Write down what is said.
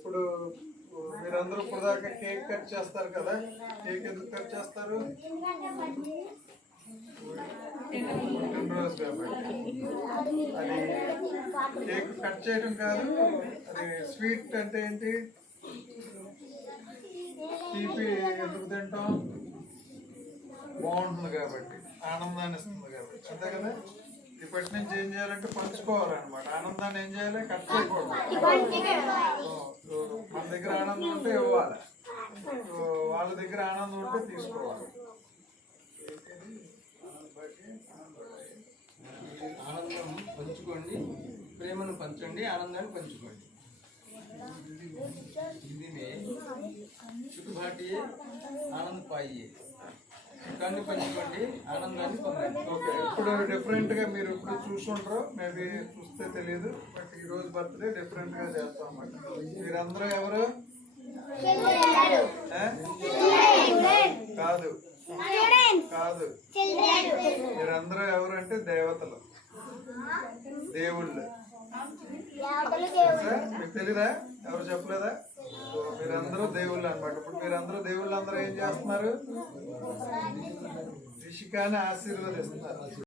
ఇప్పుడు మీరందరూ ఇప్పుడు దాకా కేక్ కట్ చేస్తారు కదా, కేక్ ఎందుకు కట్ చేస్తారు? పుట్టినరోజు కాబట్టి. అది కేక్ కట్ చేయడం కాదు, అది స్వీట్ అంటే ఏంటి? తీపి ఎందుకు తింటాం? బాగుంటుంది కాబట్టి, ఆనందాన్ని ఇస్తుంది కాబట్టి, అంతే కదా. ఇప్పటి నుంచి ఏం చేయాలంటే పంచుకోవాలన్నమాట. ఆనందాన్ని ఏం చేయాలి? కట్ చేయకూడదు. మన దగ్గర ఆనందం ఉంటే ఇవ్వాలి, వాళ్ళ దగ్గర ఆనందం ఉంటే తీసుకోవాలి. ఆనందం పంచుకోండి, ప్రేమను పంచండి, ఆనందాన్ని పంచుకోండి. हिंदी में सुख बांटिए आनंद पाइए, సుఖాన్ని పంచుకోండి, ఆనందాన్ని పొందండి. ఓకే, ఇప్పుడు డిఫరెంట్ గా మీరు ఇప్పుడు చూసుంటారు, మేబీ చూస్తే తెలియదు, బట్ ఈ రోజు బర్త్డే డిఫరెంట్ గా చేస్తాం అన్నమాట. మీరందరూ ఎవరు? కాదు కాదు, మీరందరూ ఎవరు అంటే దేవతలు, దేవుళ్ళు. మీకు తెలీదా? ఎవరు చెప్పలేదా? మీరందరూ దేవుళ్ళు అన్నమాట. ఇప్పుడు మీరందరూ దేవుళ్ళు అందరూ ఏం చేస్తున్నారు? రిషికాని ఆశీర్వదిస్తున్నారు.